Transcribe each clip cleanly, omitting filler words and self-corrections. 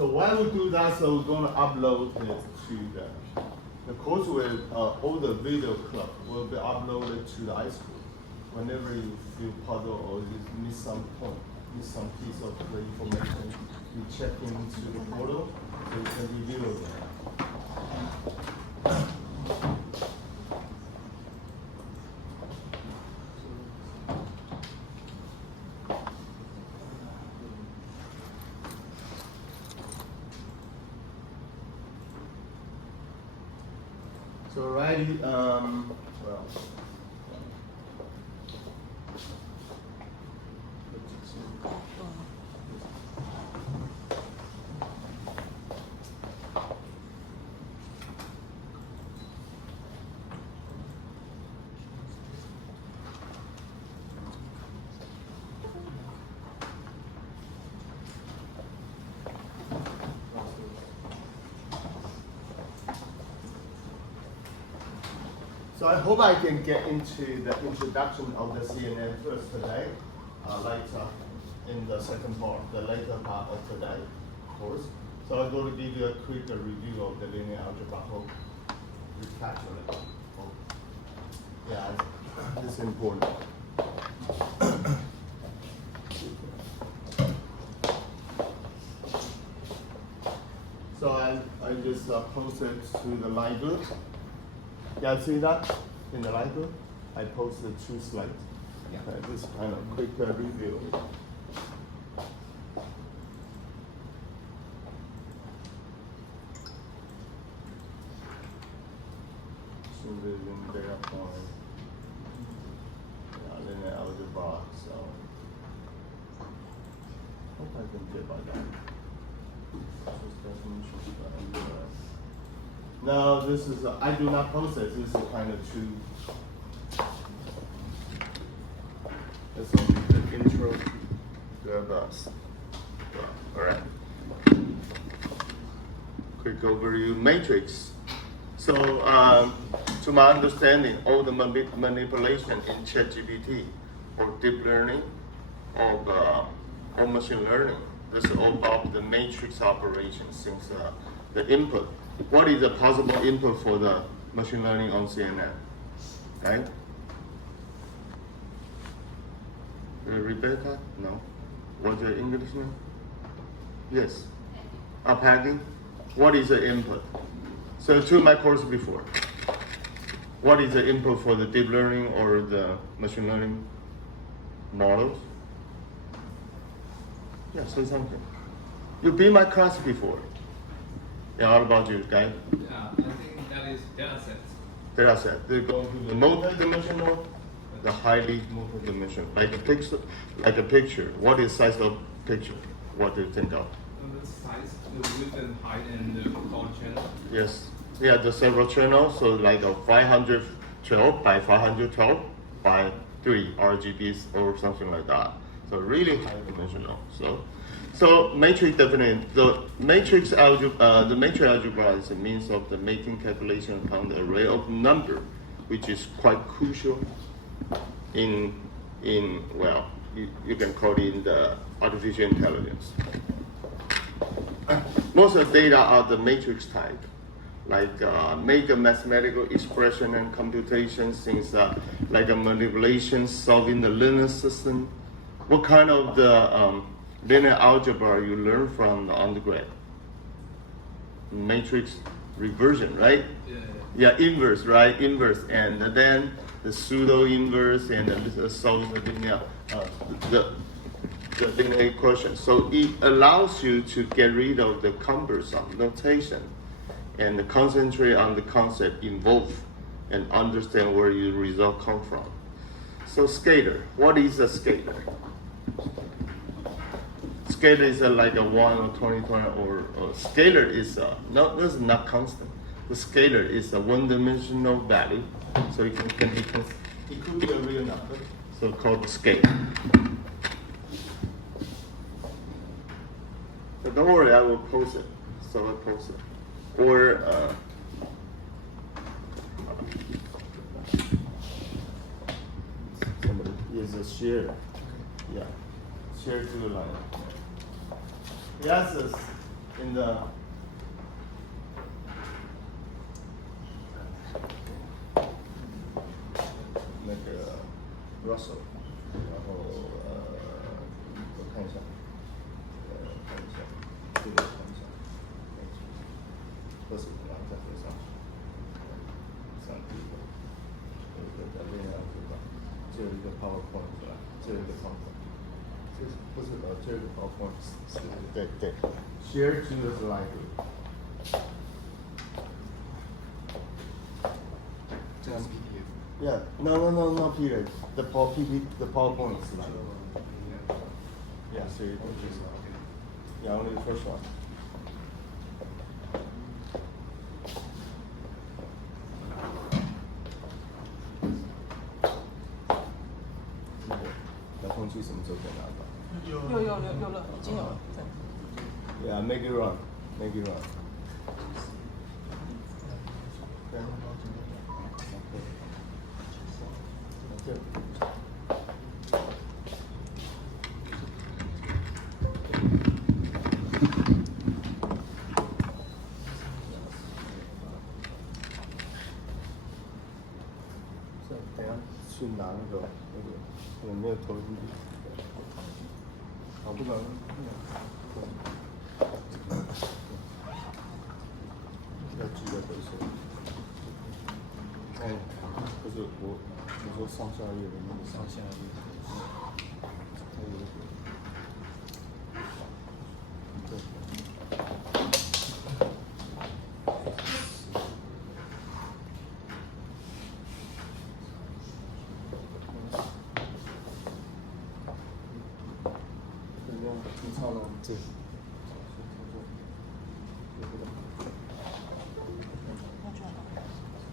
So why we do that? So we're going to upload it to the course with all the video club will be uploaded to the iSchool. Whenever you feel puzzled or you miss some point, miss some piece of the information, you check into the portal so you can review it. So alrighty, well. So I hope I can get into the introduction of the CNN first today, later in the second part, the later part of today course. So I'm going to give you a quick review of the linear algebra. Hope you capture it. Yeah, it's important. So I just posted to the library. Yeah, see that in the library? I posted 2 slides. Yeah. This kind of quick review. Supervision, data point, linear algebra. So hope I can get by that. No, this is, I do not post it. This is kind of true. That's only the intro to us. All right. Quick overview matrix. So, to my understanding, all the manipulation in ChatGPT or deep learning or machine learning, this is all about the matrix operation since the input. What is the possible input for the machine learning on CNN? Right? Rebecca? No. What's your English name? Yes. Peggy? What is the input? So to my course before, what is the input for the deep learning or the machine learning models? Yeah, say something. You've been my class before. Yeah, how about you, guys? Yeah, I think that is data sets. Data set. They go to the multi-dimensional, the highly multi-dimensional. Like a picture. What is size of picture? What do you think of? The size, the width and height, and the color channel. Yes. Yeah, the several channels. So like a 512 by 512 by 3 RGBs or something like that. So really high dimensional. So matrix definition. The matrix algebra is a means of the making calculation upon the array of number, which is quite crucial in well, you can call it in the artificial intelligence. Most of the data are the matrix type, like make a mathematical expression and computation, things like a manipulation, solving the linear system. What kind of the linear algebra you learn from the undergrad? Matrix reversion, right? Yeah, inverse, right? Inverse, and then the pseudo inverse and the solve the linear, the linear equation. So it allows you to get rid of the cumbersome notation and concentrate on the concept involved and understand where your result come from. So scalar, what is a scalar? Scalar is like a 1 or 20, or scalar is no, this is not constant. The scalar is a one-dimensional value, so it can be it could be a real number, so called scalar. But don't worry, I will post it. So I post it, or somebody is a share, yeah, share to the line. Yes, in the那个 Russell， 然后我看一下，看一下，这个看一下，20然后再合上去，上第一个，有一个在另外一个，这有一个 PowerPoint 是吧？这有一个 PowerPoint， 这是不是这个 PowerPoint 是对对 ，Share to the library。这是 PDF。 Yeah, no, Peter. The PowerPoint slide. Yeah, so you can use it. Yeah, only the first one. Okay. 遥控器什么时候可以拿到？有了，已经有了。对。 Yeah, make it run. Make it run. Okay. 等下去拿那个我没有投进去。好，不管了。要记得回收。哎，不是我说上下页的那个上下页。还有一个。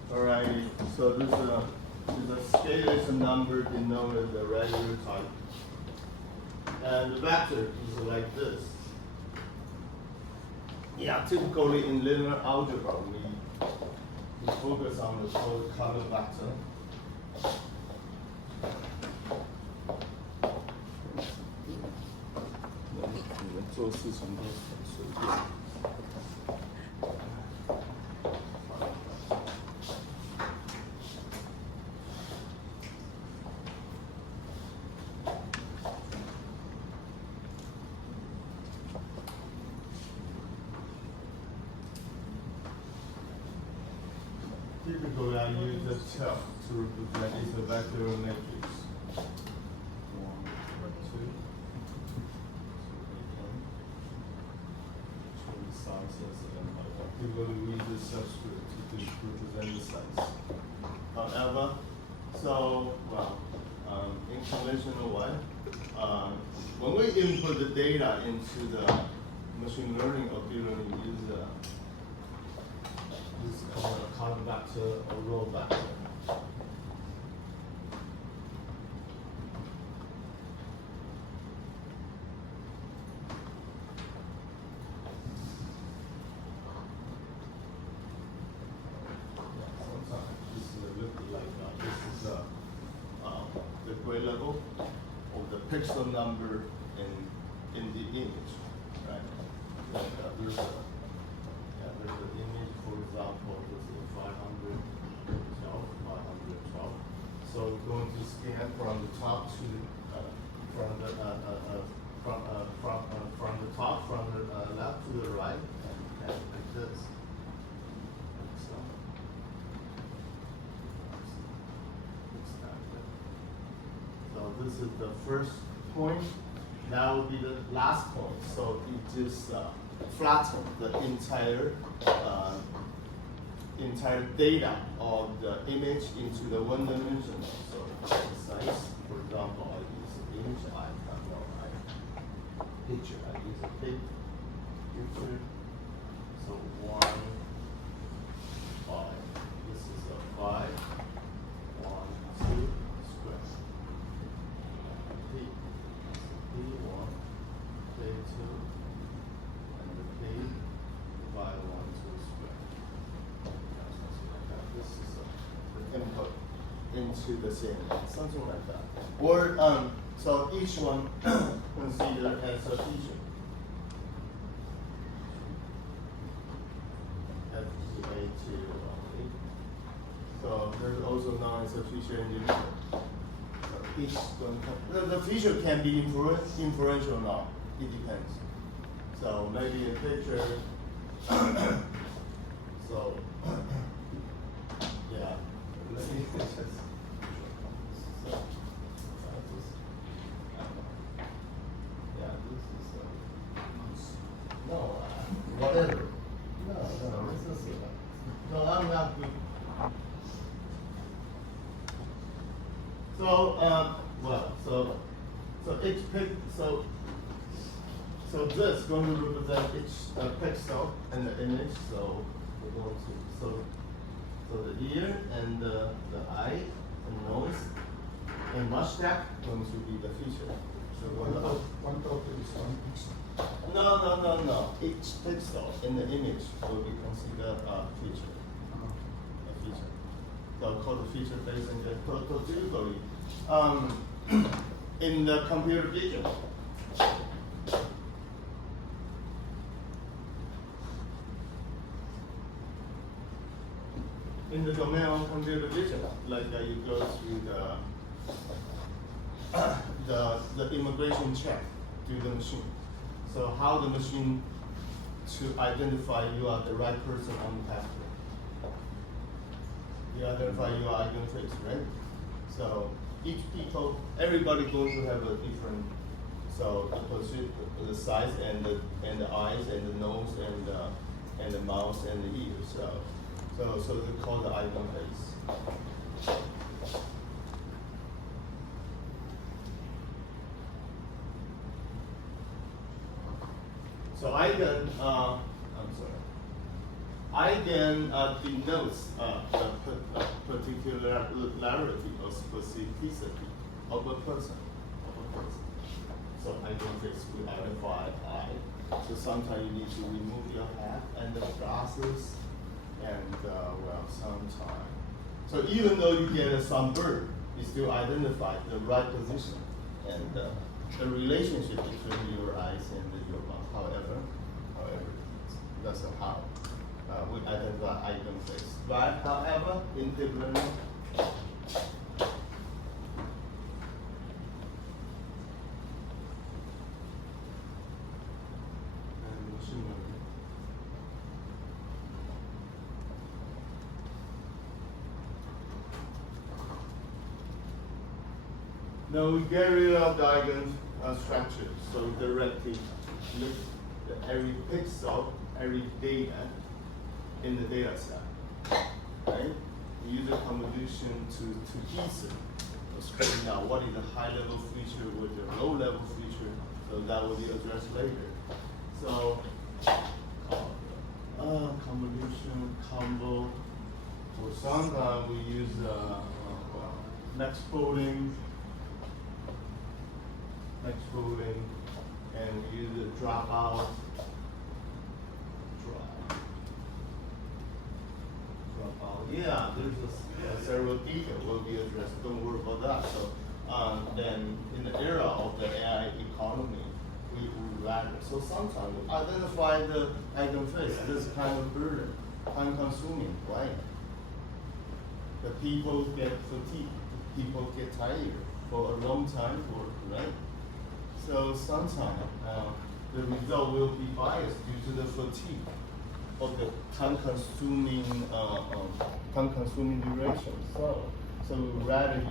Alright, so this is a scalar number denoted the regular type. And the vector is like this. Yeah, typically in linear algebra, we focus on the color vector. Typically, I use a chart to represent it's a vector matrix. 1, 2, sizes and like that. Typically, we use the subscript to represent the size. However, so well, in conventional way, when we input the data into the machine learning or deep learning, we use this is called a column vector or row vector. Sometimes this is look like this is the grade level of the pixel number in the image, right? Like there's an image, for example, this is 512, 512. So we're going to scan from the top to from the top, from the left to the right, and like this. So this is the first point. That will be the last point. So it just flatten the entire data of the image into the one dimension. So size, for example, I use an image. Picture. I use a picture. So 1, 5. This is a 5. 1, 2 square. P1, K2, and the K by 1, 2 square. This is the input into the scene, something like that. Or so each one considered as a feature. only. So there's also known as a feature engineer. So each going to, the feature can be inferential or not. It depends. So maybe a picture. So yeah. Let me just. So, yeah, this is. No, whatever. No, this is. No, I'm not good. So, well, so each so this going to represent each pixel in the image. So we're going to so the ear and the eye and nose and mustache going to be the feature. So One total is 1 pixel. No. Each pixel in the image will be considered a feature. A feature. So called the feature based and typically in the computer vision. In the domain of computer vision, like you go through the immigration check through the machine. So how the machine to identify you are the right person on the passport. You identify your identity, right? So each people, everybody going to have a different. So the size and the eyes and the nose and the mouth and the ears. So they call the icon face. So icon, I'm sorry. Icon denotes the particularity or specificity of a person. So icon face will identify eye. So sometimes you need to remove your hat and the glasses. And well, sometimes. So even though you get a sunburn, you still identify the right position and the relationship between your eyes and your mouth. However, that's how we identify icon face. But however, in deep learning, and machine learning. Now we get rid of the icon structure, so directly look at every pixel, every data in the data set. Right? We use a convolution to decent straighten out what is the high level feature with the low level feature, so that will be addressed later. So convolution, combo, or sometimes we use next folding, and we use the dropout, yeah, there's several details will be addressed. Don't worry about that. So then in the era of the AI economy, we rather. So sometimes we identify the icon face. This kind of burden, time consuming, right? The people get fatigued. People get tired for a long time work, right? So sometimes the result will be biased due to the fatigue of the time-consuming duration. So we rather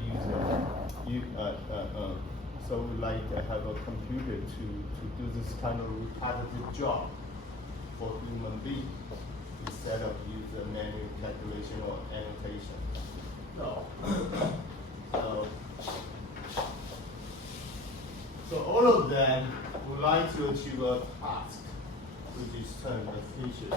so we like to have a computer to do this kind of repetitive job for human beings instead of use a manual calculation or annotation. So all of that would like to achieve a task, which is termed a feature.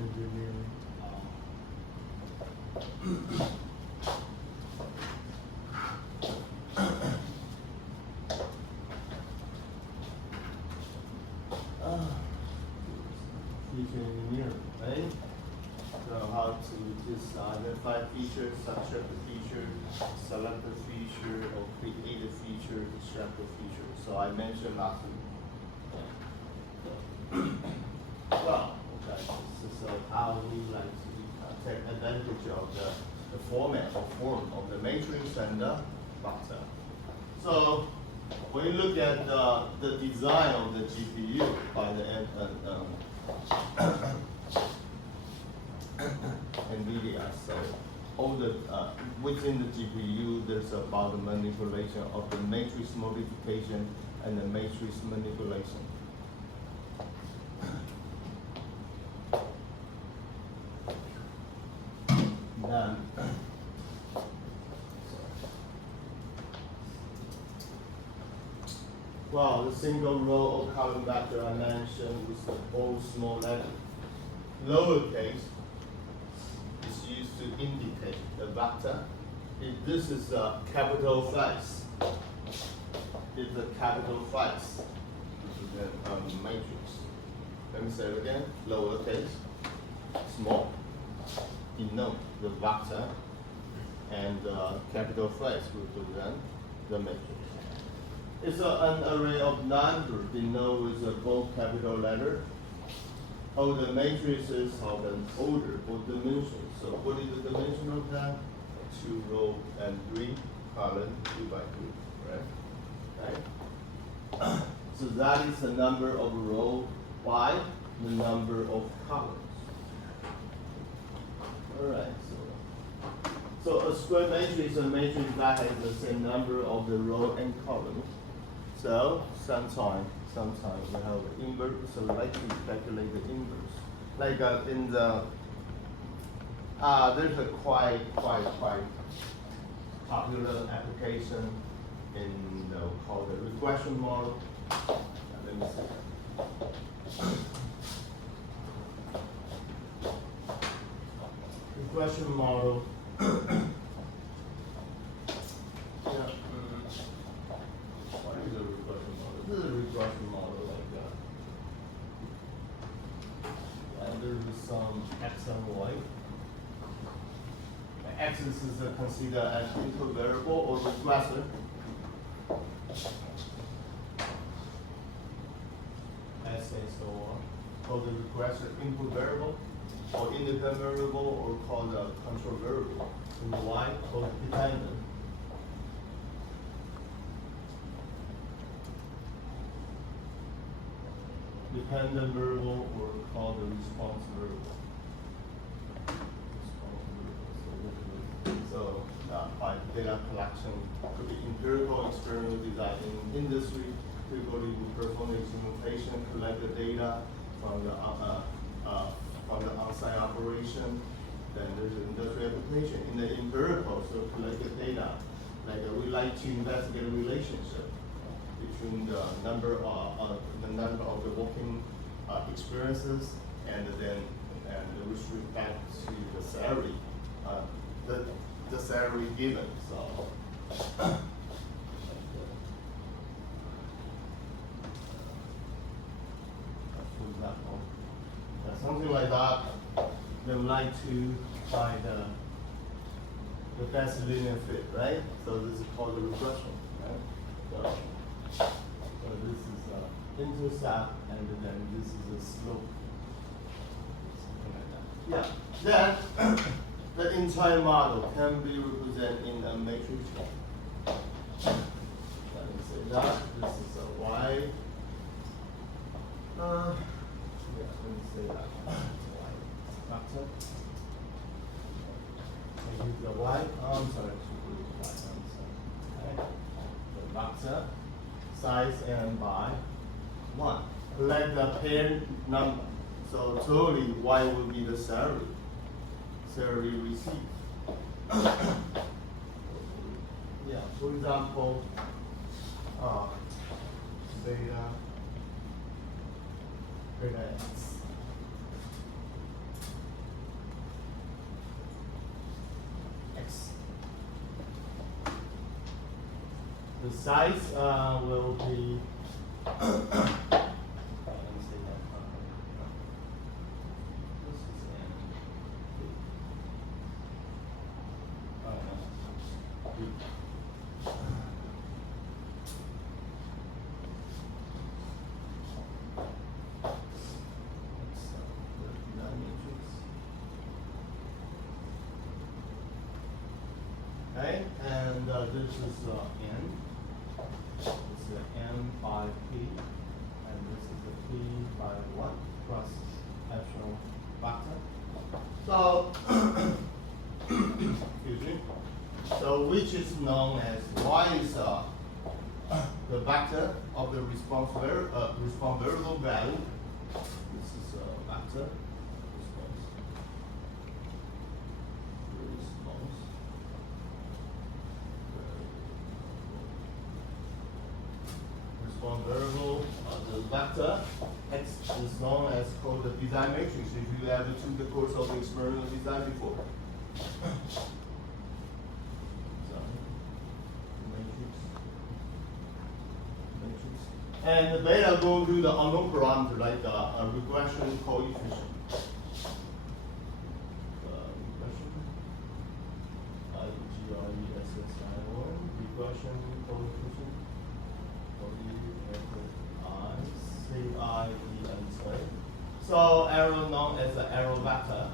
Engineering. Feature engineering, right? So how to just identify feature, subtract feature, select a feature, or create a feature, extract a feature. So I mentioned last week. Well, okay, so how we like to take advantage of the format or form of the matrix and the vector. So when you look at the design of the GPU by the NVIDIA, so all the within the GPU, there's about the manipulation of the matrix modification and the matrix manipulation. Then, well, the single row or column vector I mentioned with all small letters. Lowercase is used to indicate the vector. If this is a capital face, it's a capital face. This is a matrix. Let me say it again. Lowercase, small, denote the vector, and capital face represent the matrix. It's an array of numbers denoted with both capital letter. All the matrices have an order or dimension. So what is the dimension of that? 2 row and 3 column, 2 by 2, right? So that is the number of row by the number of columns. All right. So a square matrix is a matrix that has the same number of the row and column. So sometimes we have the inverse. So like to calculate the inverse. Like in the there's a quite popular application in the called the regression model. Let me see. Regression model. What is a regression model? This is a regression model like that. And there's some x and y. The axis is considered as input variable or regressor. S and so on. Called the regressor input variable, or independent variable, or called a control variable. And y called dependent. Dependent variable, or called the response variable. So by data collection, could be empirical, experimental design. In industry, people will perform the instrumentation, collect the data from the on-site operation. Then there's an industrial application. In the empirical, so collect the data. Like we like to investigate a relationship between the number of the working experiences and with respect to the salary, the salary given. So. For example, something like that, they would like to find the best linear fit, right? So this is called the regression, right? So this is intercept, and then this is a slope. Something like that. Yeah. Then the entire model can be represented in a matrix form. Let me say that. This is a y. Yeah, let me say that. Y vector. I use the y. I'm sorry, y. I'm sorry. Okay. The vector size and by 1. Collect the pair number. So totally y will be the salary received. Yeah, for example, beta x. The size will be Okay, and this is n. This is n by p, and this is the p by 1 plus epsilon vector. So, excuse me. So, which is known as y is the vector of the response variable value. This is a vector response variable, the vector x is known as called the design matrix if you ever took the course of experimental design before. And the beta go to the unknown parameter like a regression coefficient. Regression coefficient. So arrow known as the arrow vector.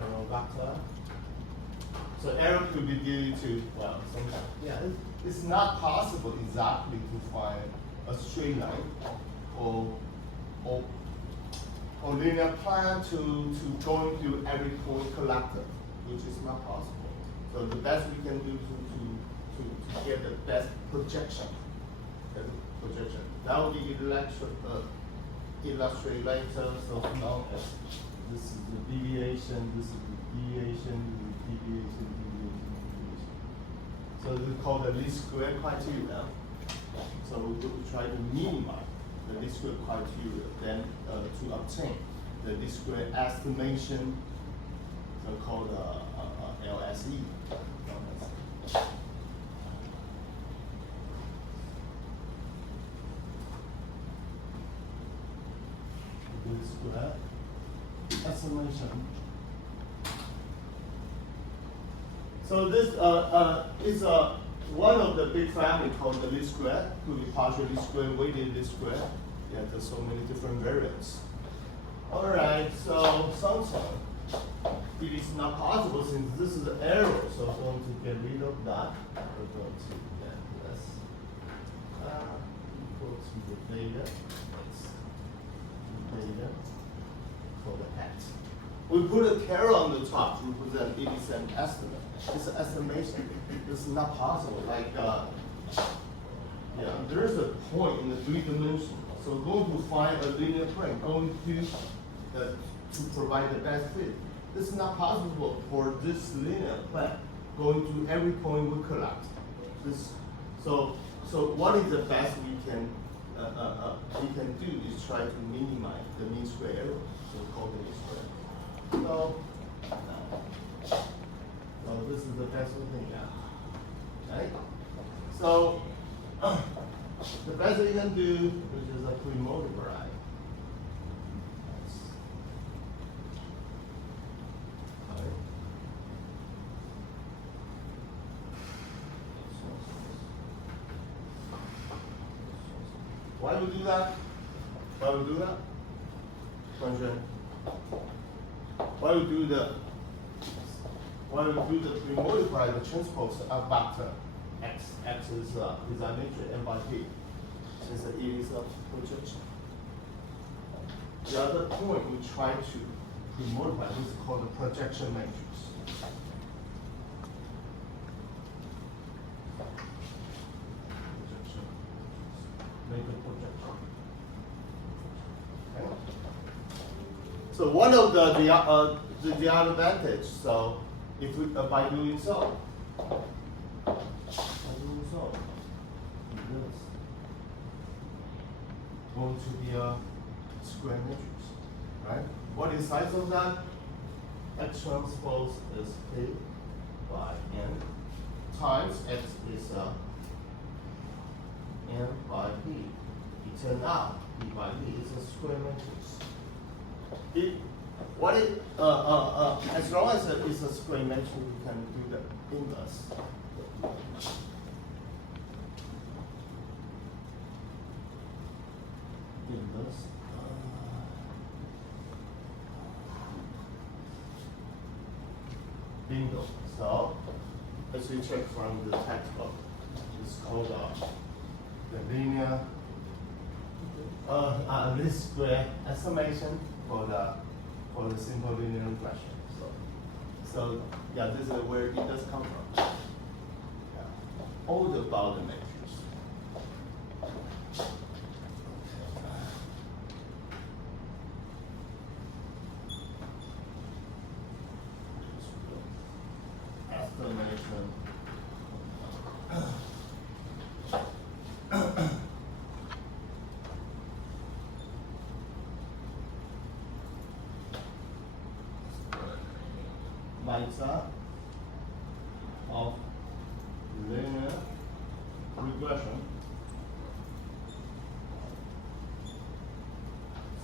Arrow vector. So arrow could be due to, well, it's not possible exactly to find a straight line or linear plan to going to every point collected, which is not possible. So the best we can do to get the best projection. That will be illustrate later, so known as this is the deviation, this is the deviation, deviation. So this is called the least square criteria. So we try to minimize the least square criteria, then to obtain the least square estimation, so called LSE. Least square estimation. So this is one of the big family called the least square, could be partial least square, weighted least square. Yeah, there's so many different variants. All right, so sometimes it is not possible since this is an arrow, so I'm going to get rid of that. We're going to get this equal to the data. Data for the x. We put a caret on the top to represent it is an estimate. It's an estimation. It's not possible. Like, there's a point in the 3 dimensions. So we're going to find a linear plane going to provide the best fit. It's not possible for this linear plane going to every point we collect. So what is the best we can do is try to minimize the mean square error, so called the mean square. So this is the best we can get. Right? So the best we can do, which is a pre-multiply. Why we do that? Why we do that? Question. Why we do the pre-multiply the transpose of vector x? X is isometric n by p, since it is a projection. The other point we try to pre-multiply is called the projection matrix. Make a projection. Okay. So one of the other advantage. So if we by doing so, this going to be a square matrix, right? What is size of that? X transpose is P by n times X is n by p. It turned out p by p is a square matrix. What it, as long as it's a square matrix, we can do the inverse. Inverse. Bingo. So, as we check from the textbook, it's called the linear least square estimation for the simple linear regression. So yeah, this is where it does come from. Yeah. All about the matrix. Estimation. Meta of linear regression.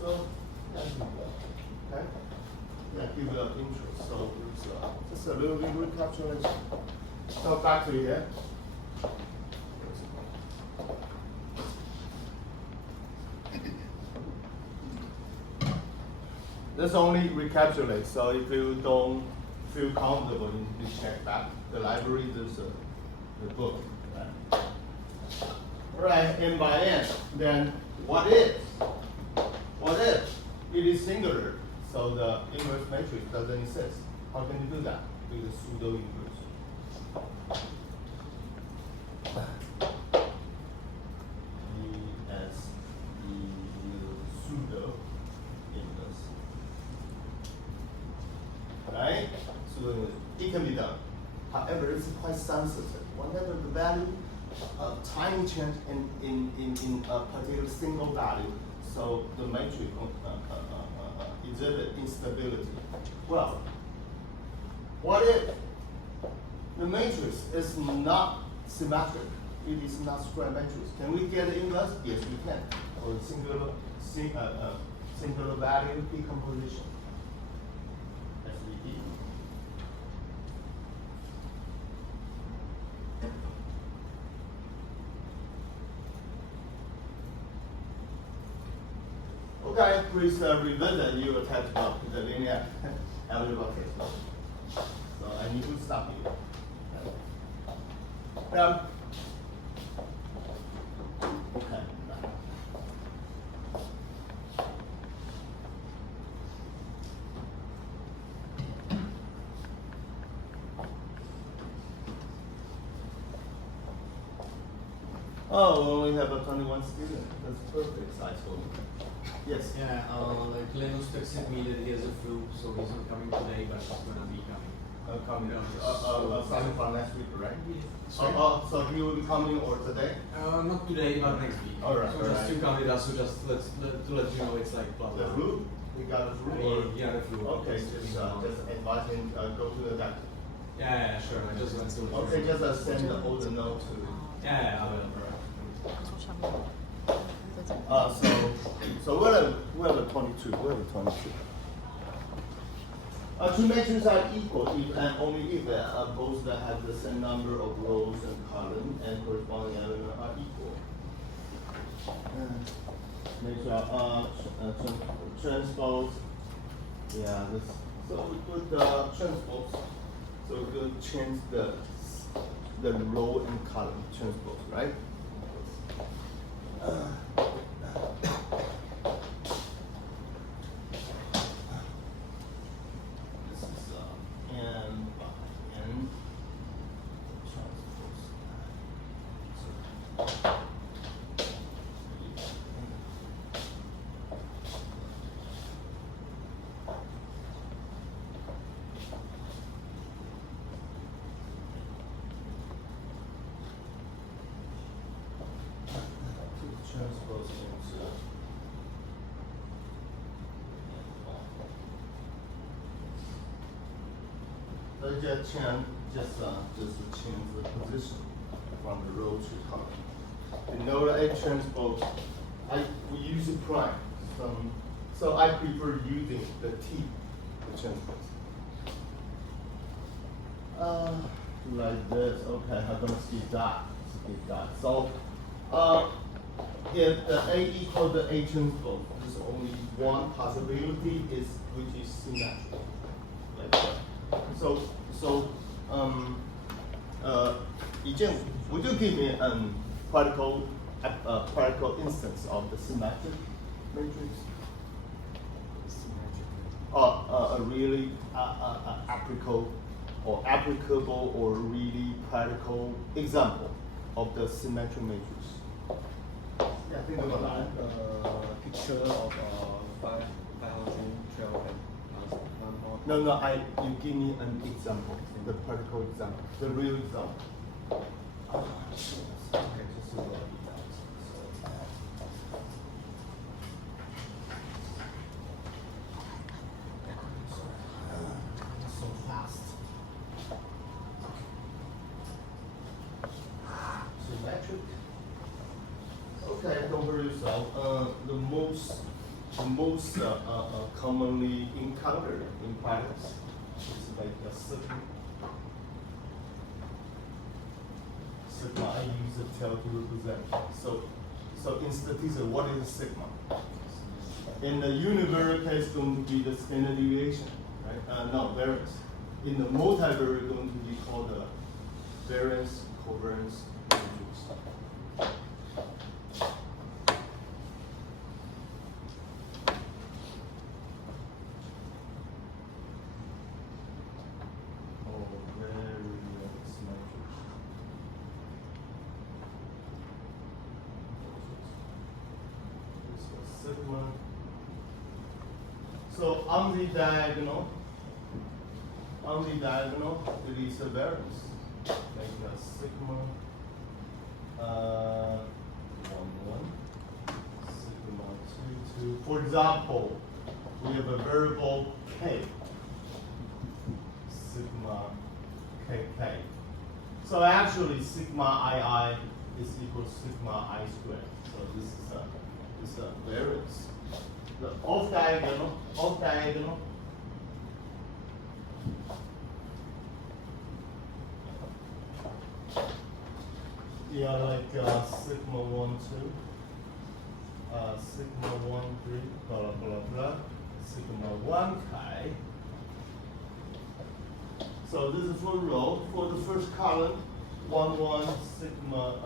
So that's good. Okay? That gives you an interest. So it's just a little bit recapitulation. So back to here. This only recapitulate. So if you don't feel comfortable, you check back the library. There's the book. Right, n by n. Then what if it is singular? So the inverse matrix doesn't exist. How can you do that? Do the pseudo inverse. Pseudo inverse. Right? So it can be done. However, it's quite sensitive. Whenever the value, tiny change in a particular single value, so the matrix exhibit instability. Well, what if the matrix is not symmetric? It is not square matrix. Can we get the inverse? Yes, we can. Or singular value decomposition. SVD. Okay, please revisit your textbook, the linear algebra textbook. So I need to stop here. Okay. Oh, we only have a 21 student. That's perfect size for me. Yes. Yeah, like Linus texted me that he has a flu, so he's not coming today, but he's gonna be coming. Starting from next week, right? Sorry? So he will be coming or today? Not today, but next week. All right, So all just right. to come with us, so just to let you know it's like blah The blah. flu? We got the flu? Or? Yeah, the flu. Okay, just advise him go to the doctor. Yeah, sure. I just went to. Okay, just send all the note to. Yeah, I will. 说上面在这里。 So we have a 22. We have a 22. Two matrices are equal if and only if both that have the same number of rows and columns and corresponding elements are equal. Matrix transpose. Yeah, this. So we put the transpose. So we could change the row and column transpose, right? This is n by n transpose. Transpose into so just change the position from the row to column. You know the A transpose, we use a prime. So I prefer using the T change this. Like this. Okay, I'm gonna skip that. Skip that. So, if the A equals the A transpose, there's only one possibility is which is symmetric. Like that. So, would you give me a particle instance of the symmetric matrix? A really applicable or really practical example of the symmetric matrix. Yeah, think about that. Picture of 512 and one more. No, you give me an example, the practical example, the real example. Okay, just write it down. So fast. Symmetric. Okay, don't worry yourself. The most commonly encountered in practice is like a sigma. Sigma I use the tail to represent. So in statistics, what is sigma? In the univariate case, going to be the standard deviation, right? No, variance. In the multivariate, going to be called the variance covariance matrix. Sigma. So on the diagonal, it is a variance. Like a sigma 1, sigma 2, 2. For example, we have a variable k, sigma kk. So actually, sigma ii is equal to sigma I squared. So this is a variance. The off diagonal. Yeah, like sigma 1, 2, sigma 1, 3, blah blah blah blah, sigma 1 chi. So this is for row. For the first column, 1, 1, sigma,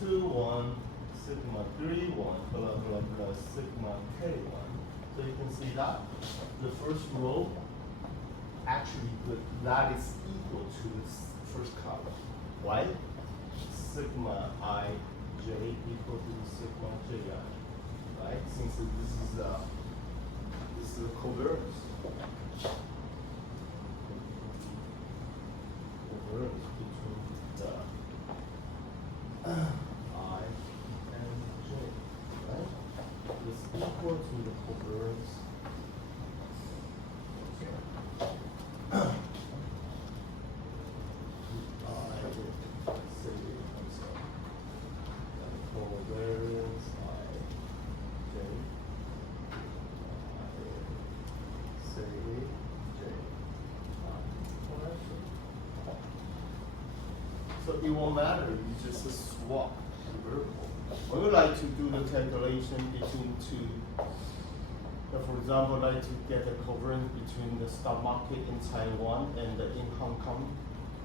2, 1, sigma 3, 1, blah blah blah, sigma k1. So you can see that the first row actually that is equal to the first column. Why? Sigma I j equal to sigma j I, right? Since this is a covariance. Covariance between the I and j, right? Is equal to the covariance. So it won't matter, you just swap the variable. When you like to do the calculation between two, for example, like to get the covariance between the stock market in Taiwan and in Hong Kong,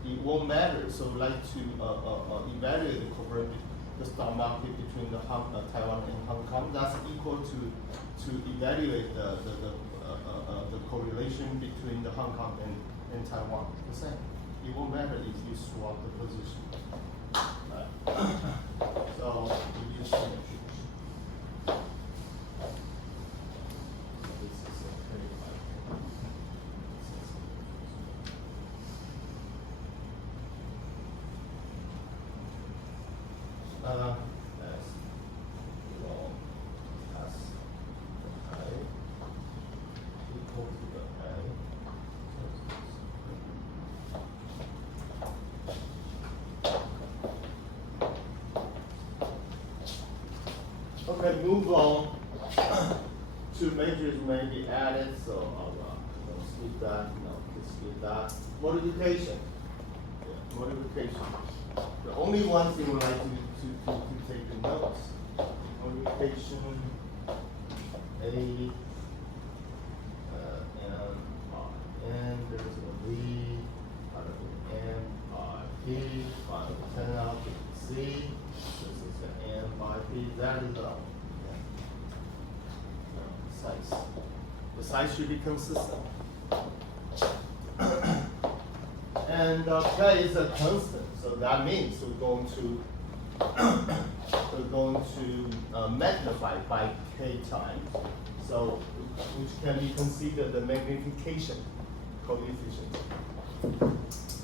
it won't matter. So like to evaluate the covariance, the stock market between the Taiwan and Hong Kong, that's equal to evaluate the correlation between the Hong Kong and Taiwan. The same. It won't matter if you swap the position. So we use symmetry. This is okay. S long as A equal to the A. Okay, move on two matrices may be added, so I'll skip that, skip that. Modification. Yeah, modification. The only one thing we like to take the notes. Modification A and there's a V, N by P, final turn out to C. This is the N by P. That is the size. The size should be consistent. And K is a constant, so that means we're going to magnify by K times. So which can be considered the magnification coefficient.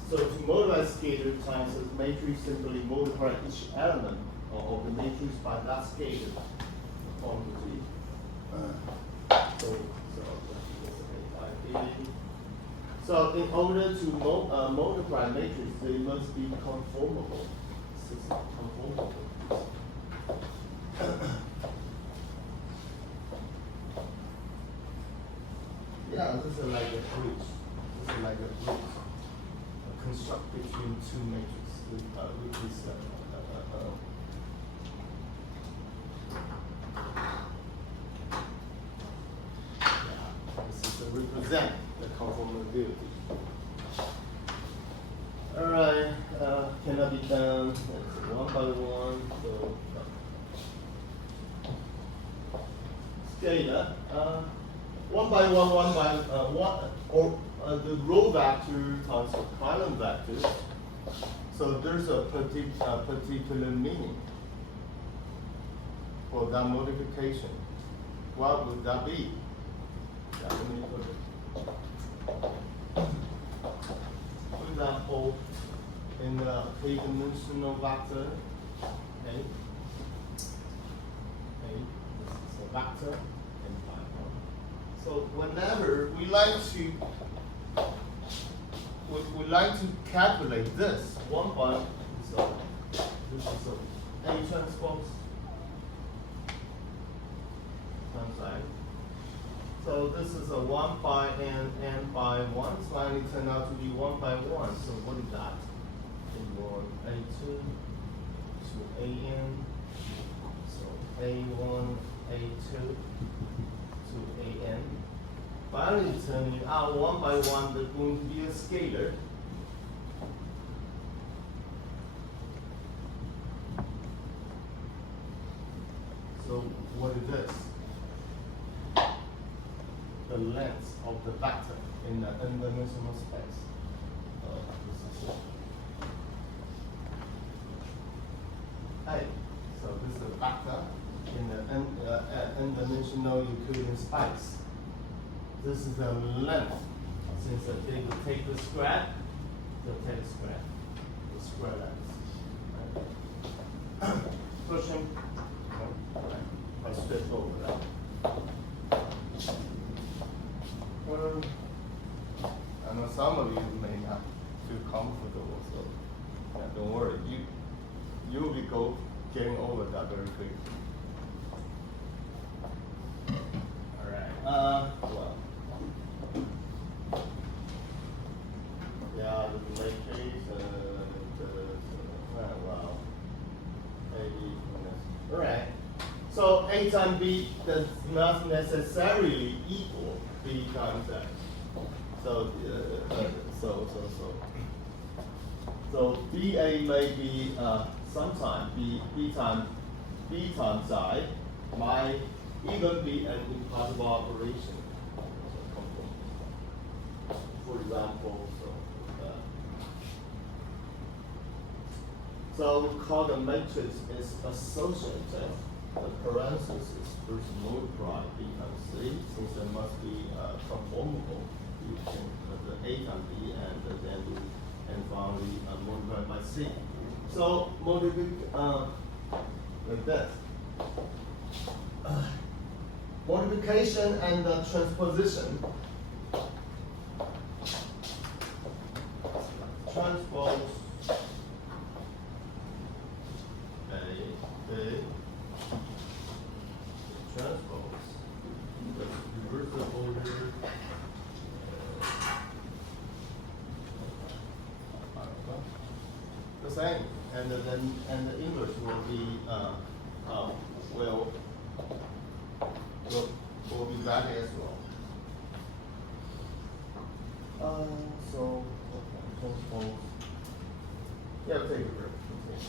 So to multiply scalar times the matrix, simply multiply each element of the matrix by that scalar quantity. So in order to multiply matrix, they must be conformable. Conformable. Yeah, this is like a bridge. This is like a bridge. A construct between two matrices with this this is to represent the conformability. All right, cannot be done. It's one by one. So scalar. One by one or the row vector times the column vector. So there's a particular meaning for that multiplication. What would that be? For example, in the k-dimensional vector, okay, this is a vector. So whenever we like to calculate this one by, so this is a transpose times I. So this is a 1 by n by 1. So I need turn out to be 1 by 1. So what is that? A1, A2 to AN. So A1, A2 to AN. Finally turning out 1 by 1, they're going to be a scalar. So what is this? The length of the vector in the n-dimensional space. This is it. Hey, so this is a vector in the n-dimensional Euclidean space. This is the length. Since they will take the square, they'll take the square length. Right? Question? Quite straightforward. I know some of you may not feel comfortable, so yeah, don't worry. You will be getting over that very quickly. All right. Well. Yeah, the matrix, well, all right. So A times B does not necessarily equal B times X. So, so BA may be sometime B times I might even be an impossible operation. For example, so we call the matrix is associative. The parenthesis first multiply B times C, since it must be conformable. You can the A times B and finally multiply by C. So like that. Multiplication and transposition. Transpose A transpose. same, and then and the English will be will be back as well. So okay, transpose. Yeah, take a break. Take a break.